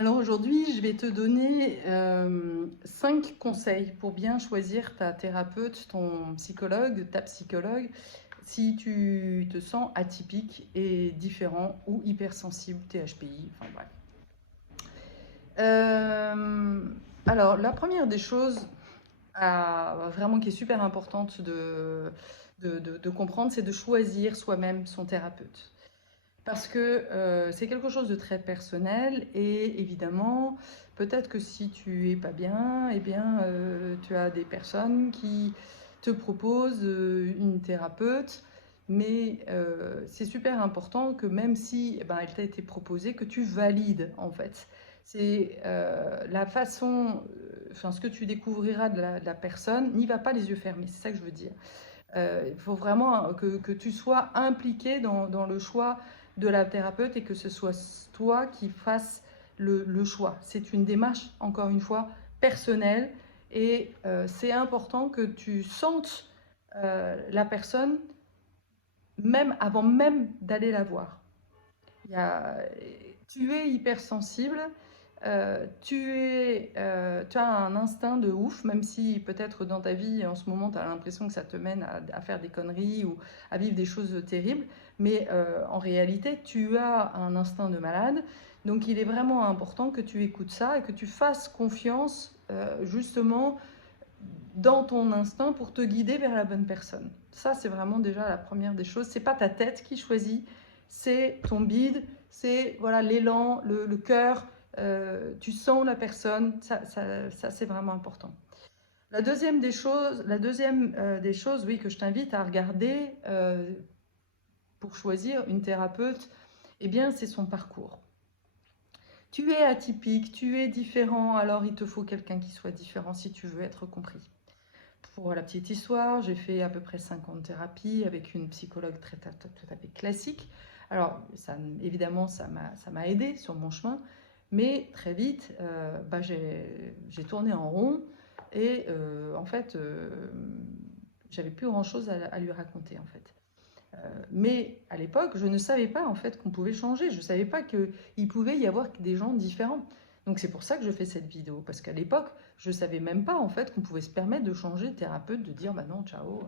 Alors aujourd'hui, je vais te donner 5 conseils pour bien choisir ta thérapeute, ton psychologue, ta psychologue, si tu te sens atypique et différent ou hypersensible, THPI, enfin bref. Euh, alors, la première des choses vraiment qui est super importante de comprendre, c'est de choisir soi-même son thérapeute. Parce que c'est quelque chose de très personnel et évidemment, peut-être que si tu es pas bien, eh bien, tu as des personnes qui te proposent une thérapeute, mais c'est super important que même si eh ben, elle t'a été proposée, que tu valides en fait. C'est la façon, enfin ce que tu découvriras de la personne, n'y va pas les yeux fermés, c'est ça que je veux dire. Il faut vraiment que tu sois impliqué dans le choix de la thérapeute et que ce soit toi qui fasses le choix. C'est une démarche, encore une fois, personnelle et c'est important que tu sentes la personne même avant même d'aller la voir. Il y a, tu es hypersensible, tu as un instinct de ouf, même si peut-être dans ta vie en ce moment tu as l'impression que ça te mène à faire des conneries ou à vivre des choses terribles, mais en réalité tu as un instinct de malade. Donc il est vraiment important que tu écoutes ça et que tu fasses confiance justement dans ton instinct pour te guider vers la bonne personne. Ça, c'est vraiment déjà la première des choses. C'est pas ta tête qui choisit, c'est ton bide, c'est voilà l'élan, le cœur. Tu sens la personne. Ça c'est vraiment important. La deuxième des choses, oui, que je t'invite à regarder pour choisir une thérapeute, eh bien, c'est son parcours. Tu es atypique, tu es différent, alors il te faut quelqu'un qui soit différent si tu veux être compris. Pour la petite histoire, j'ai fait à peu près 50 thérapies avec une psychologue tout à fait classique. Alors, ça, évidemment, ça m'a aidé sur mon chemin, mais très vite, j'ai tourné en rond et en fait, j'avais plus grand-chose à lui raconter en fait. Mais à l'époque, je ne savais pas en fait qu'on pouvait changer. Je ne savais pas qu'il pouvait y avoir des gens différents. Donc c'est pour ça que je fais cette vidéo. Parce qu'à l'époque, je ne savais même pas en fait qu'on pouvait se permettre de changer de thérapeute, de dire bah non, ciao.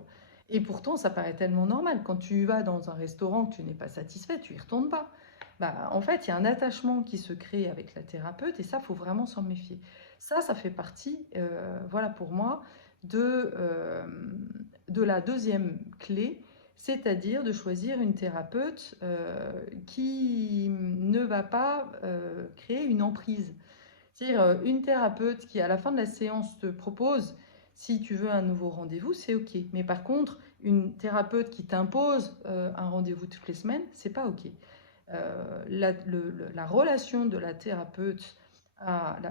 Et pourtant, ça paraît tellement normal. Quand tu vas dans un restaurant que tu n'es pas satisfait, tu y retournes pas. Bah, en fait, il y a un attachement qui se crée avec la thérapeute et ça, faut vraiment s'en méfier. Ça fait partie, voilà pour moi, de la deuxième clé, c'est-à-dire de choisir une thérapeute qui ne va pas créer une emprise. C'est-à-dire une thérapeute qui, à la fin de la séance, te propose, si tu veux un nouveau rendez-vous, c'est OK. Mais par contre, une thérapeute qui t'impose un rendez-vous toutes les semaines, c'est pas OK. La relation de la thérapeute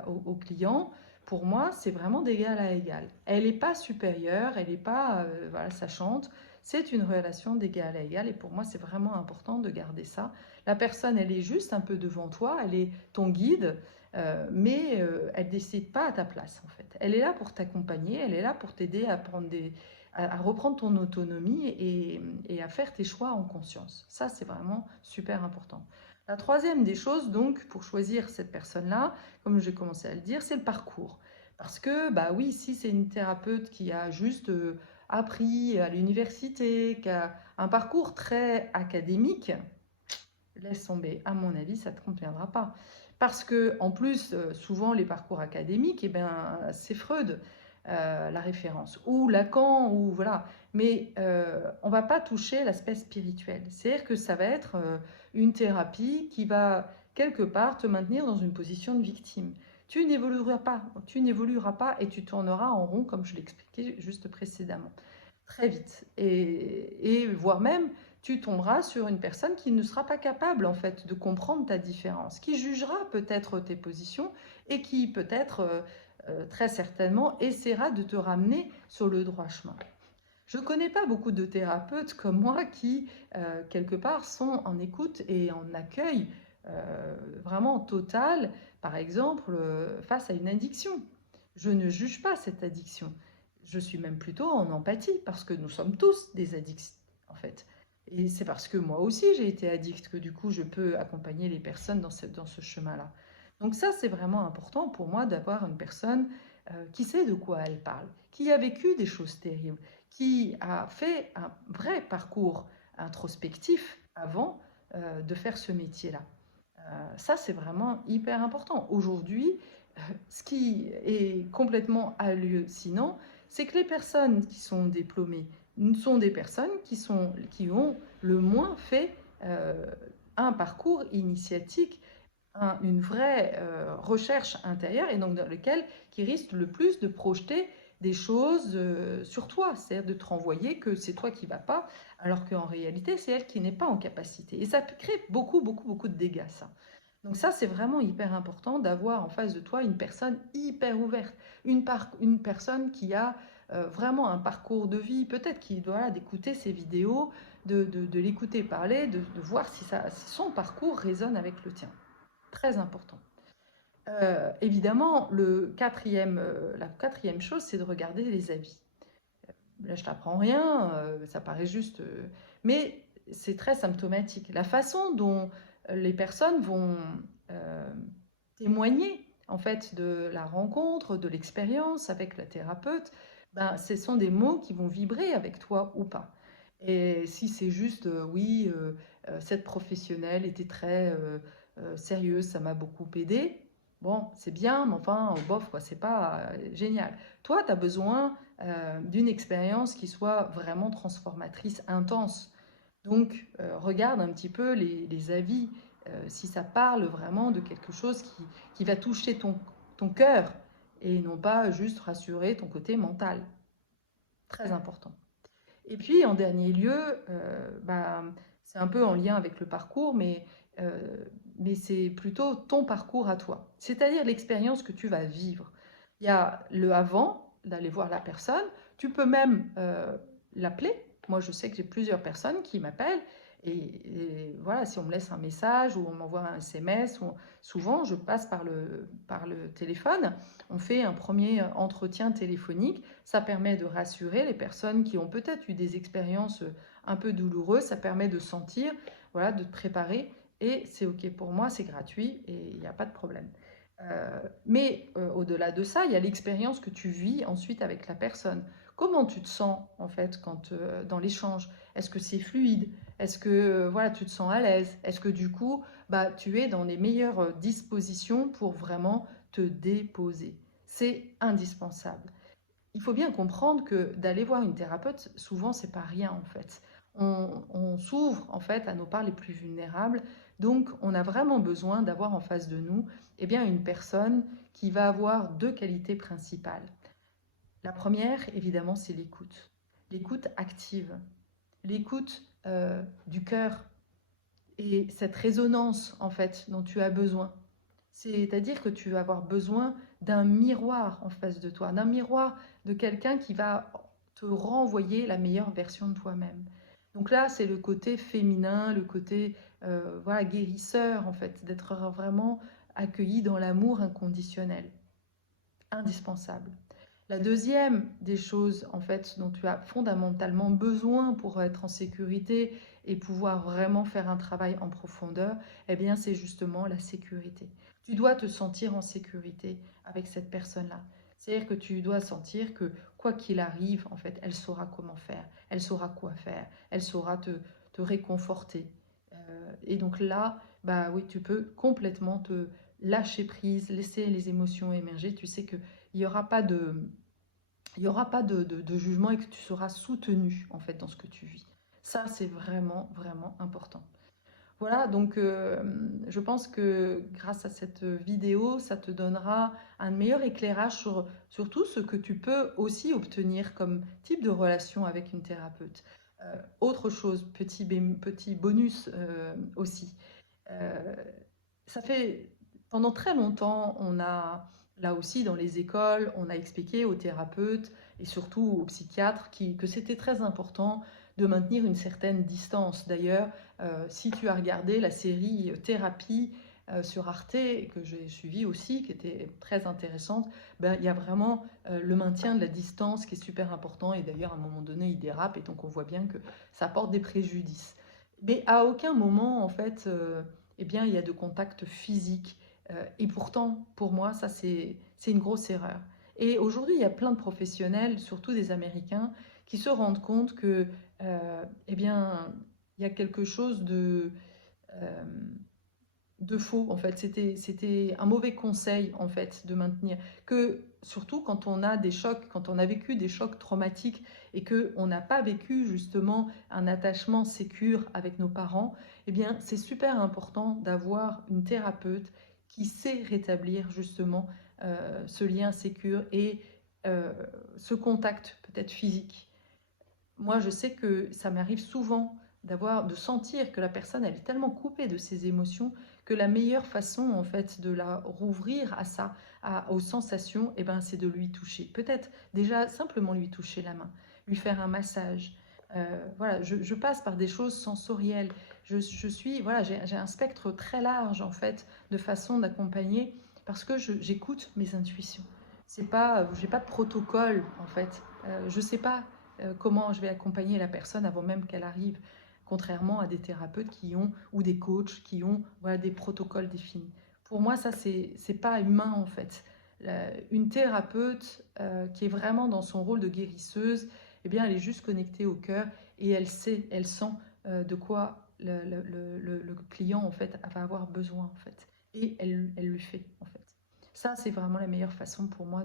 au client, pour moi, c'est vraiment d'égal à égal. Elle n'est pas supérieure, elle n'est pas voilà, sachante. C'est une relation d'égal à égal et pour moi, c'est vraiment important de garder ça. La personne, elle est juste un peu devant toi, elle est ton guide, mais elle ne décide pas à ta place en fait. Elle est là pour t'accompagner, elle est là pour t'aider à reprendre ton autonomie et à faire tes choix en conscience. Ça, c'est vraiment super important. La troisième des choses, donc, pour choisir cette personne-là, comme j'ai commencé à le dire, c'est le parcours. Parce que, bah oui, si c'est une thérapeute qui a juste appris à l'université, qui a un parcours très académique, laisse tomber. À mon avis, ça ne te conviendra pas. Parce que, en plus, souvent, les parcours académiques, eh ben, c'est Freud, la référence, ou Lacan, ou voilà. Mais on ne va pas toucher l'aspect spirituel. C'est-à-dire que ça va être une thérapie qui va, quelque part, te maintenir dans une position de victime. Tu n'évolueras pas et tu tourneras en rond, comme je l'expliquais juste précédemment, très vite. Et voire même, tu tomberas sur une personne qui ne sera pas capable en fait de comprendre ta différence, qui jugera peut-être tes positions et qui peut-être très certainement essaiera de te ramener sur le droit chemin. Je ne connais pas beaucoup de thérapeutes comme moi qui, quelque part, sont en écoute et en accueil vraiment total, par exemple, face à une addiction. Je ne juge pas cette addiction. Je suis même plutôt en empathie parce que nous sommes tous des addicts, en fait. Et c'est parce que moi aussi j'ai été addict que du coup je peux accompagner les personnes dans ce chemin-là. Donc ça, c'est vraiment important pour moi d'avoir une personne qui sait de quoi elle parle, qui a vécu des choses terribles, qui a fait un vrai parcours introspectif avant de faire ce métier-là. Ça, c'est vraiment hyper important. Aujourd'hui, ce qui est complètement hallucinant, c'est que les personnes qui sont diplômées sont des personnes qui ont le moins fait euh, un parcours initiatique, une vraie recherche intérieure et donc dans lequel qui risque le plus de projeter des choses sur toi, c'est-à-dire de te renvoyer que c'est toi qui ne vas pas, alors qu'en réalité c'est elle qui n'est pas en capacité. Et ça crée beaucoup, beaucoup, beaucoup de dégâts, ça. Donc ça, c'est vraiment hyper important d'avoir en face de toi une personne hyper ouverte, une personne qui a vraiment un parcours de vie, peut-être qui doit d'écouter ses vidéos, de l'écouter parler, de voir si son parcours résonne avec le tien. Très important. Évidemment, la quatrième chose, c'est de regarder les avis. Là, je t'apprends rien, ça paraît juste, mais c'est très symptomatique. La façon dont les personnes vont euh, témoigner en fait de la rencontre, de l'expérience avec la thérapeute, ben, ce sont des mots qui vont vibrer avec toi ou pas. Et si c'est juste, oui, cette professionnelle était très sérieuse, ça m'a beaucoup aidé, bon, c'est bien, mais enfin, bof, quoi, c'est pas génial. Toi, tu as besoin d'une expérience qui soit vraiment transformatrice, intense. Donc, regarde un petit peu les avis, si ça parle vraiment de quelque chose qui va toucher ton cœur et non pas juste rassurer ton côté mental. Très important. Et puis, en dernier lieu, bah, c'est un peu en lien avec le parcours, euh, mais c'est plutôt ton parcours à toi. C'est-à-dire l'expérience que tu vas vivre. Il y a le avant, d'aller voir la personne. Tu peux même l'appeler. Moi, je sais que j'ai plusieurs personnes qui m'appellent. Et voilà, si on me laisse un message ou on m'envoie un SMS, souvent je passe par le téléphone. On fait un premier entretien téléphonique. Ça permet de rassurer les personnes qui ont peut-être eu des expériences un peu douloureuses. Ça permet de sentir, voilà, de te préparer. Et c'est OK pour moi, c'est gratuit et il n'y a pas de problème. Mais au-delà de ça, il y a l'expérience que tu vis ensuite avec la personne. Comment tu te sens en fait dans l'échange? Est-ce que c'est fluide? Est-ce que voilà, tu te sens à l'aise? Est-ce que du coup, bah, tu es dans les meilleures dispositions pour vraiment te déposer? C'est indispensable. Il faut bien comprendre que d'aller voir une thérapeute, souvent, c'est pas rien en fait. On s'ouvre en fait à nos parts les plus vulnérables, donc on a vraiment besoin d'avoir en face de nous eh bien, une personne qui va avoir deux qualités principales. La première, évidemment, c'est l'écoute. L'écoute active, l'écoute du cœur et cette résonance en fait dont tu as besoin. C'est-à-dire que tu vas avoir besoin d'un miroir en face de toi, d'un miroir de quelqu'un qui va te renvoyer la meilleure version de toi-même. Donc là, c'est le côté féminin, le côté voilà, guérisseur, en fait, d'être vraiment accueilli dans l'amour inconditionnel. Indispensable. La deuxième des choses, en fait, dont tu as fondamentalement besoin pour être en sécurité et pouvoir vraiment faire un travail en profondeur, eh bien, c'est justement la sécurité. Tu dois te sentir en sécurité avec cette personne-là. C'est-à-dire que tu dois sentir que quoi qu'il arrive, en fait, elle saura comment faire, elle saura quoi faire, elle saura te réconforter. Et donc là, bah oui, tu peux complètement te lâcher prise, laisser les émotions émerger. Tu sais qu'il n'y aura pas de jugement et que tu seras soutenu en fait dans ce que tu vis. Ça, c'est vraiment, vraiment important. Voilà, donc je pense que grâce à cette vidéo, ça te donnera un meilleur éclairage sur tout ce que tu peux aussi obtenir comme type de relation avec une thérapeute. Autre chose, petit bonus aussi. Euh, Ça fait pendant très longtemps, on a là aussi dans les écoles, on a expliqué aux thérapeutes et surtout aux psychiatres que c'était très important de maintenir une certaine distance. D'ailleurs, si tu as regardé la série Thérapie sur Arte, que j'ai suivie aussi, qui était très intéressante, ben, il y a vraiment le maintien de la distance qui est super important. Et d'ailleurs, à un moment donné, il dérape et donc on voit bien que ça apporte des préjudices. Mais à aucun moment, en fait, eh bien, il y a de contact physique. Et pourtant, pour moi, ça, c'est une grosse erreur. Et aujourd'hui, il y a plein de professionnels, surtout des Américains, qui se rendent compte que, eh bien, il y a quelque chose euh, de faux, en fait. C'était un mauvais conseil, en fait, de maintenir. Que, surtout quand on a des chocs, quand on a vécu des chocs traumatiques et qu'on n'a pas vécu, justement, un attachement sécure avec nos parents, eh bien, c'est super important d'avoir une thérapeute qui sait rétablir, justement, ce lien sécure et euh, ce contact, peut-être physique. Moi, je sais que ça m'arrive souvent de sentir que la personne, elle est tellement coupée de ses émotions que la meilleure façon, en fait, de la rouvrir à ça, aux sensations, eh ben, c'est de lui toucher. Peut-être déjà simplement lui toucher la main, lui faire un massage. Voilà, je passe par des choses sensorielles. Je suis, voilà, j'ai un spectre très large, en fait, de façon d'accompagner parce que j'écoute mes intuitions. C'est pas, j'ai pas de protocole, en fait. Je sais pas comment je vais accompagner la personne avant même qu'elle arrive, contrairement à des thérapeutes qui ont, ou des coachs qui ont, voilà, des protocoles définis. Pour moi, ça, c'est pas humain, en fait. Une thérapeute qui est vraiment dans son rôle de guérisseuse, eh bien, elle est juste connectée au cœur et elle sait, elle sent de quoi le client, en fait, va avoir besoin, en fait. Et elle le fait, en fait. Ça, c'est vraiment la meilleure façon pour moi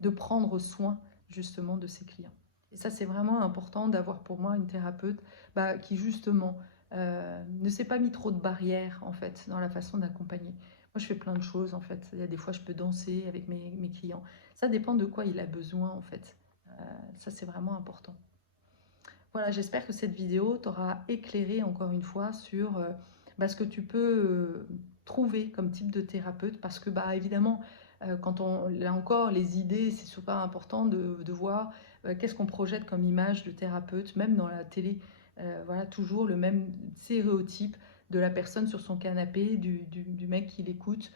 de prendre soin, justement, de ses clients. Et ça, c'est vraiment important d'avoir pour moi une thérapeute qui, justement, ne s'est pas mis trop de barrières, en fait, dans la façon d'accompagner. Moi, je fais plein de choses, en fait. Il y a des fois, je peux danser avec mes clients. Ça dépend de quoi il a besoin, en fait. Ça, c'est vraiment important. Voilà, j'espère que cette vidéo t'aura éclairé, encore une fois, sur ce que tu peux trouver comme type de thérapeute. Parce que, évidemment, là encore, les idées, c'est super important de voir qu'est-ce qu'on projette comme image de thérapeute, même dans la télé. Voilà, toujours le même stéréotype de la personne sur son canapé, du mec qui l'écoute,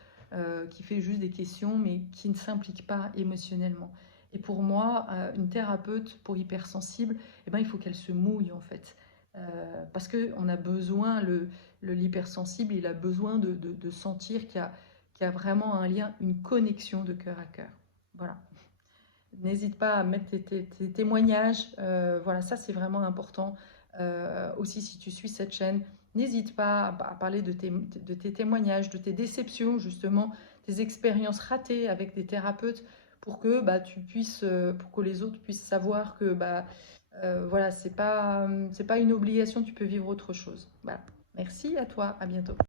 qui fait juste des questions, mais qui ne s'implique pas émotionnellement. Et pour moi, une thérapeute pour hypersensible, eh ben, il faut qu'elle se mouille, en fait. Parce qu'on a besoin, l'hypersensible, il a besoin de sentir qu'il y a vraiment un lien, une connexion de cœur à cœur. Voilà. N'hésite pas à mettre tes témoignages. Voilà, ça c'est vraiment important. Aussi, si tu suis cette chaîne, n'hésite pas à parler de tes témoignages, de tes déceptions, justement, tes expériences ratées avec des thérapeutes pour que tu puisses, pour que les autres puissent savoir que voilà, c'est pas une obligation, tu peux vivre autre chose. Voilà. Merci à toi, à bientôt.